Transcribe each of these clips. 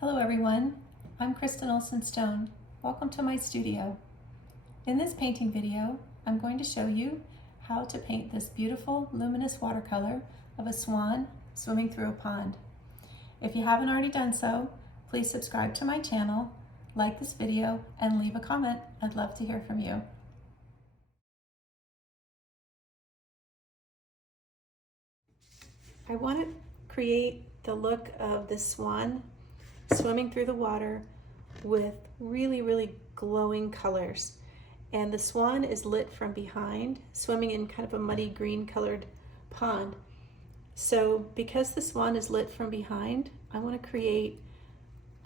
Hello everyone, I'm Kristen Olson Stone. Welcome to my studio. In this painting video, I'm going to show you how to paint this beautiful luminous watercolor of a swan swimming through a pond. If you haven't already done so, please subscribe to my channel, like this video, and leave a comment. I'd love to hear from you. I want to create the look of this swan swimming through the water with really glowing colors. And the swan is lit from behind, swimming in kind of a muddy green colored pond. So because the swan is lit from behind, I want to create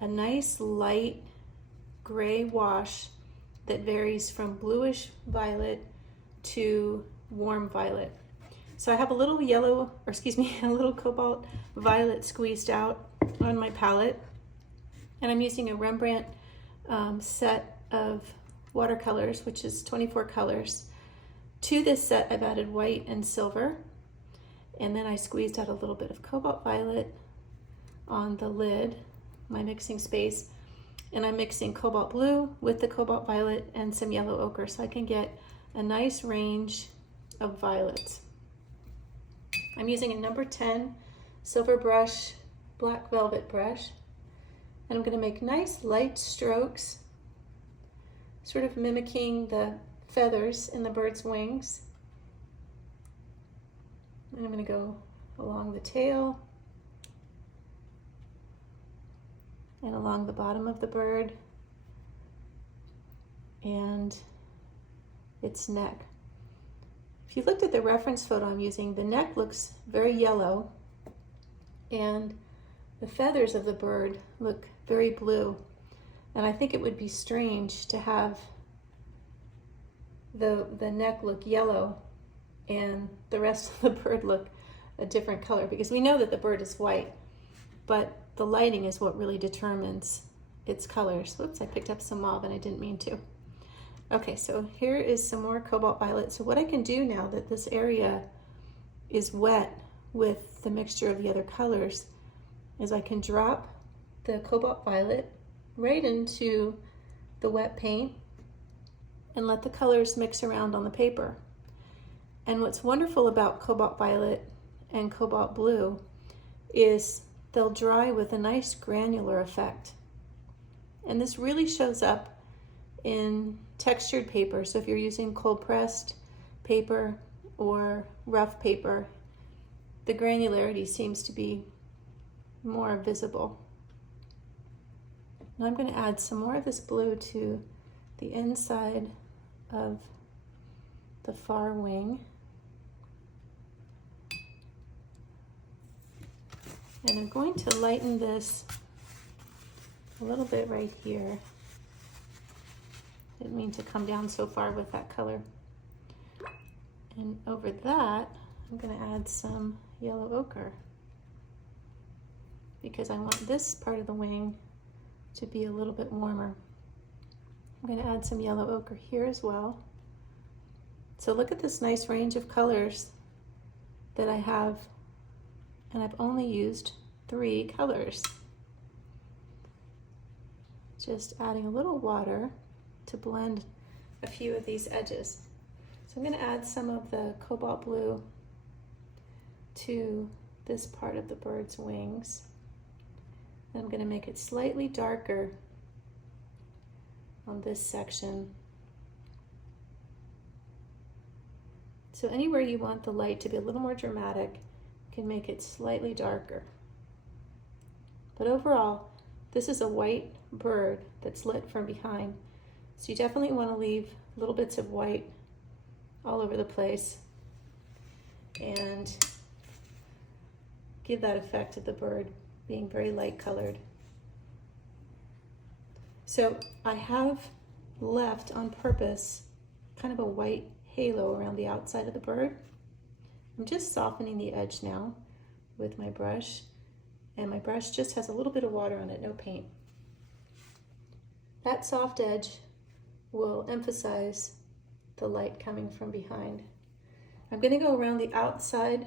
a nice light gray wash that varies from bluish violet to warm violet. So I have a little yellow, or excuse me, a little cobalt violet squeezed out on my palette. And I'm using a Rembrandt set of watercolors, which is 24 colors. To this set, I've added white and silver. And then I squeezed out a little bit of cobalt violet on the lid, my mixing space. And I'm mixing cobalt blue with the cobalt violet and some yellow ochre, so I can get a nice range of violets. I'm using a number 10 Silverbrush black velvet brush. And I'm going to make nice light strokes, sort of mimicking the feathers in the bird's wings. And I'm going to go along the tail and along the bottom of the bird and its neck. If you looked at the reference photo I'm using, the neck looks very yellow and the feathers of the bird look very blue, and I think it would be strange to have the neck look yellow and the rest of the bird look a different color, because we know that the bird is white, but the lighting is what really determines its colors. Whoops, I picked up some mauve and I didn't mean to. Okay, so here is some more cobalt violet. So what I can do now that this area is wet with the mixture of the other colors is I can drop the cobalt violet right into the wet paint and let the colors mix around on the paper. And what's wonderful about cobalt violet and cobalt blue is they'll dry with a nice granular effect. And this really shows up in textured paper. So if you're using cold pressed paper or rough paper, the granularity seems to be more visible. Now I'm going to add some more of this blue to the inside of the far wing. And I'm going to lighten this a little bit right here. Didn't mean to come down so far with that color. And over that, I'm going to add some yellow ochre, because I want this part of the wing to be a little bit warmer. I'm going to add some yellow ochre here as well. So look at this nice range of colors that I have, and I've only used 3 colors. Just adding a little water to blend a few of these edges. So I'm going to add some of the cobalt blue to this part of the bird's wings. I'm going to make it slightly darker on this section. So anywhere you want the light to be a little more dramatic, you can make it slightly darker. But overall, this is a white bird that's lit from behind. So you definitely want to leave little bits of white all over the place and give that effect of the bird being very light colored. So I have left on purpose kind of a white halo around the outside of the bird. I'm just softening the edge now with my brush, and my brush just has a little bit of water on it, no paint. That soft edge will emphasize the light coming from behind. I'm going to go around the outside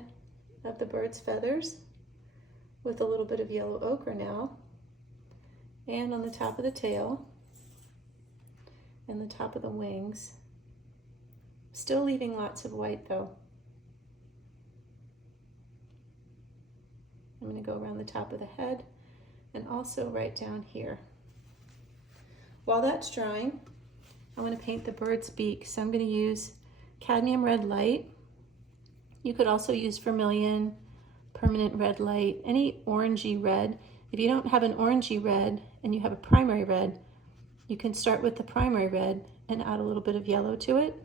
of the bird's feathers with a little bit of yellow ochre now, and on the top of the tail and the top of the wings. Still leaving lots of white though. I'm going to go around the top of the head and also right down here. While that's drying, I want to paint the bird's beak. So I'm going to use cadmium red light. You could also use vermilion, permanent red light, any orangey red. If you don't have an orangey red and you have a primary red, you can start with the primary red and add a little bit of yellow to it.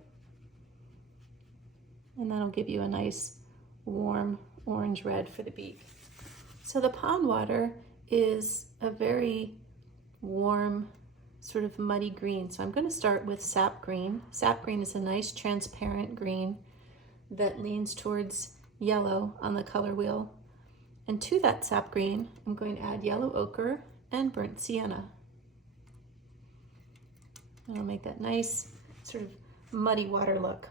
And that'll give you a nice warm orange red for the beak. So the pond water is a very warm, sort of muddy green. So I'm going to start with sap green. Sap green is a nice transparent green that leans towards yellow on the color wheel. And to that sap green, I'm going to add yellow ochre and burnt sienna. And I'll make that nice sort of muddy water look.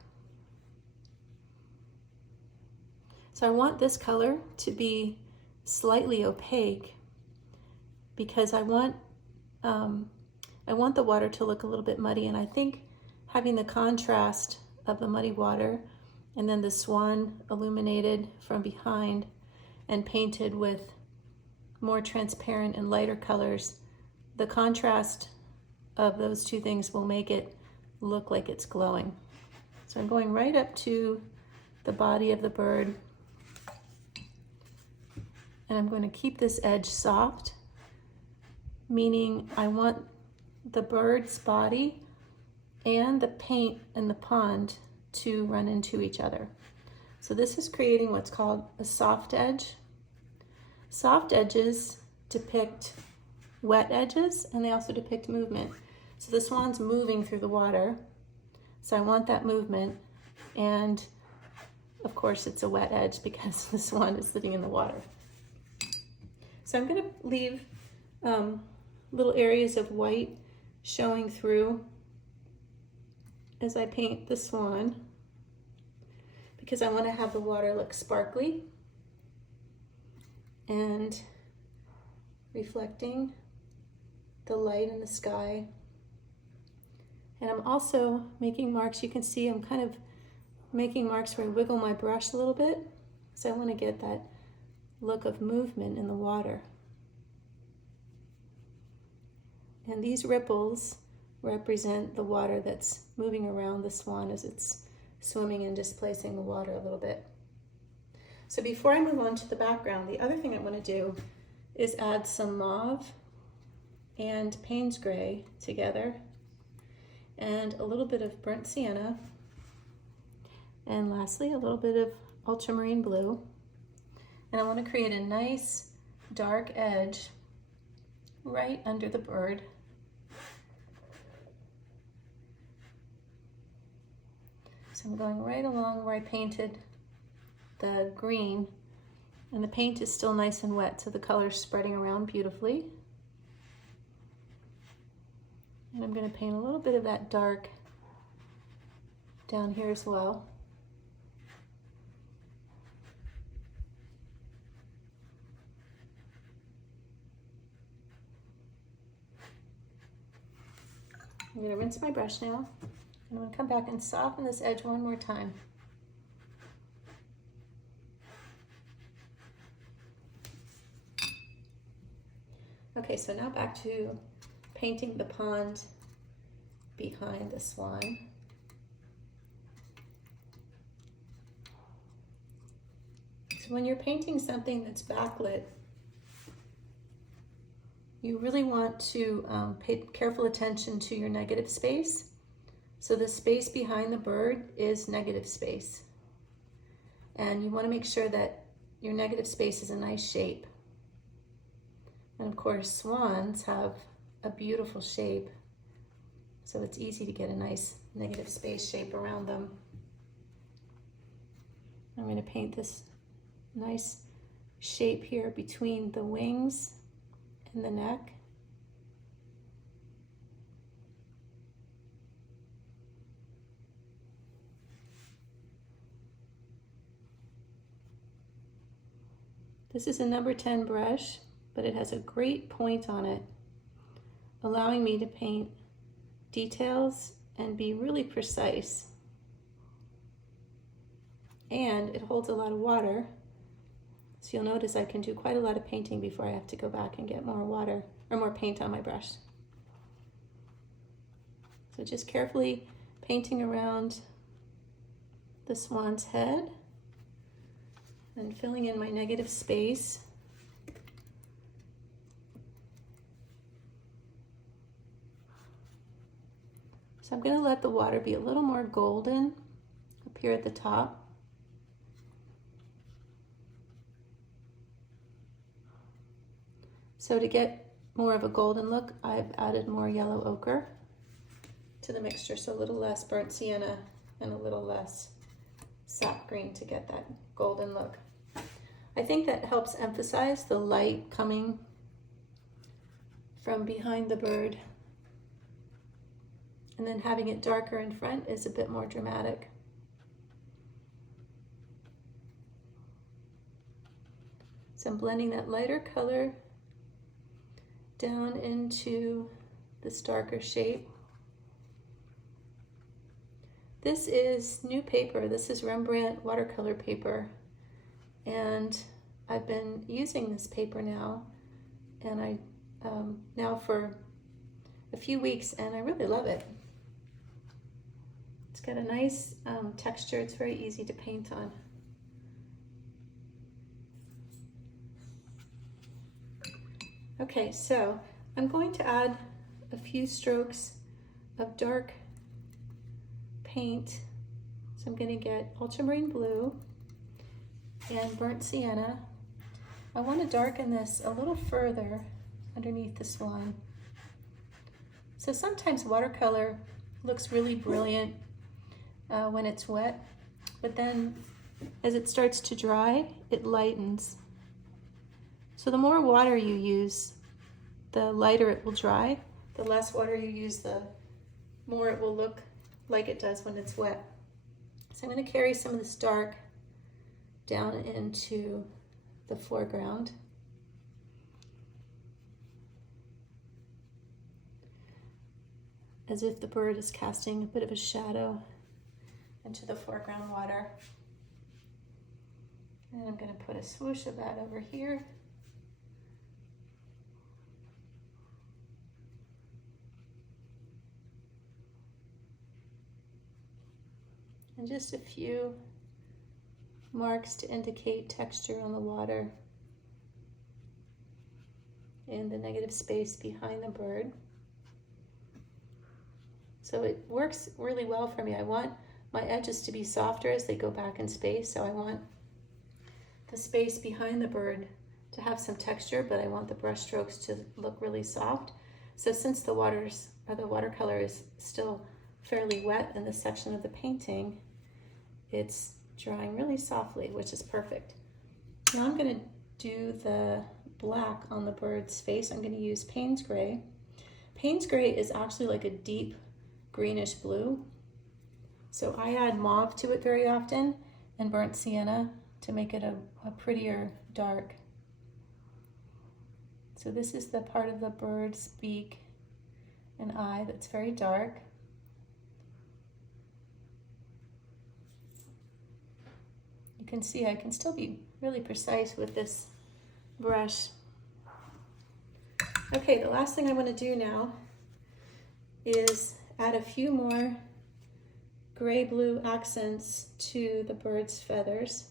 So I want this color to be slightly opaque because I want the water to look a little bit muddy, and I think having the contrast of the muddy water and then the swan illuminated from behind and painted with more transparent and lighter colors, the contrast of those two things will make it look like it's glowing. So I'm going right up to the body of the bird, and I'm going to keep this edge soft, meaning I want the bird's body and the paint in the pond to run into each other. So this is creating what's called a soft edge. Soft edges depict wet edges, and they also depict movement. So the swan's moving through the water, so I want that movement, and of course it's a wet edge because the swan is sitting in the water. So I'm going to leave little areas of white showing through as I paint the swan because I want to have the water look sparkly and reflecting the light in the sky. And I'm also making marks. You can see I'm kind of making marks where I wiggle my brush a little bit. So I want to get that look of movement in the water. And these ripples represent the water that's moving around the swan as it's swimming and displacing the water a little bit. So before I move on to the background, the other thing I want to do is add some mauve and Payne's gray together and a little bit of burnt sienna, and lastly a little bit of ultramarine blue. And I want to create a nice dark edge right under the bird. So I'm going right along where I painted the green, and the paint is still nice and wet, so the color's spreading around beautifully. And I'm going to paint a little bit of that dark down here as well. I'm going to rinse my brush now. I'm going to come back and soften this edge one more time. Okay, so now back to painting the pond behind the swan. So when you're painting something that's backlit, you really want to pay careful attention to your negative space. So the space behind the bird is negative space. And you want to make sure that your negative space is a nice shape. And of course, swans have a beautiful shape, so it's easy to get a nice negative space shape around them. I'm going to paint this nice shape here between the wings and the neck. This is a number 10 brush, but it has a great point on it. allowing me to paint details and be really precise. And it holds a lot of water, so you'll notice I can do quite a lot of painting before I have to go back and get more water or more paint on my brush. So just carefully painting around the swan's head and filling in my negative space. So I'm going to let the water be a little more golden up here at the top. So to get more of a golden look, I've added more yellow ochre to the mixture, so a little less burnt sienna and a little less sap green to get that golden look. I think that helps emphasize the light coming from behind the bird, and then having it darker in front is a bit more dramatic. So I'm blending that lighter color down into this darker shape. This is new paper. This is Rembrant watercolor paper, and I've been using this paper now, and now for a few weeks, and I really love it. It's got a nice texture. It's very easy to paint on. Okay, so I'm going to add a few strokes of dark paint. So I'm going to get ultramarine blue and burnt sienna. I want to darken this a little further underneath the swan. So sometimes watercolor looks really brilliant when it's wet, but then as it starts to dry, it lightens. So the more water you use, the lighter it will dry. The less water you use, the more it will look like it does when it's wet. So I'm going to carry some of this dark down into the foreground. As if the bird is casting a bit of a shadow into the foreground water. And I'm going to put a swoosh of that over here. And just a few marks to indicate texture on the water and the negative space behind the bird. So it works really well for me. I want my edges to be softer as they go back in space, so I want the space behind the bird to have some texture, but I want the brush strokes to look really soft. So since the watercolor is still fairly wet in this section of the painting, it's drying really softly, which is perfect. Now I'm going to do the black on the bird's face. I'm going to use Payne's Gray. Payne's Gray is actually like a deep greenish blue. So I add mauve to it very often and burnt sienna to make it a prettier dark. So this is the part of the bird's beak and eye that's very dark. You can see I can still be really precise with this brush. Okay, the last thing I want to do now is add a few more gray-blue accents to the bird's feathers.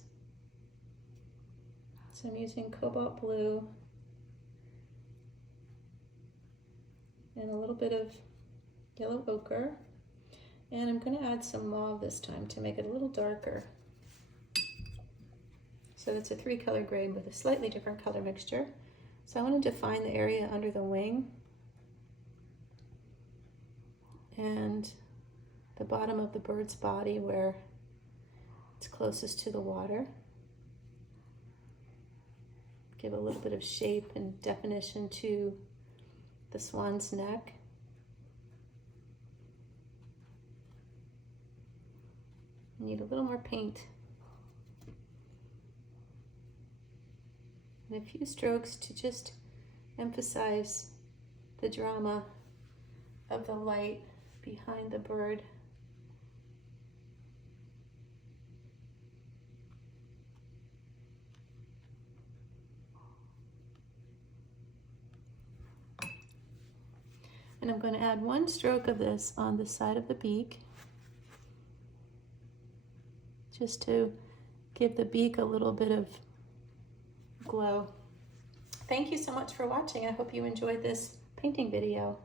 So I'm using cobalt blue and a little bit of yellow ochre, and I'm going to add some mauve this time to make it a little darker. So it's a 3-color gray with a slightly different color mixture. So I want to define the area under the wing and the bottom of the bird's body where it's closest to the water. Give a little bit of shape and definition to the swan's neck. Need a little more paint. And a few strokes to just emphasize the drama of the light behind the bird. And I'm going to add one stroke of this on the side of the beak, just to give the beak a little bit of glow. Thank you so much for watching. I hope you enjoyed this painting video.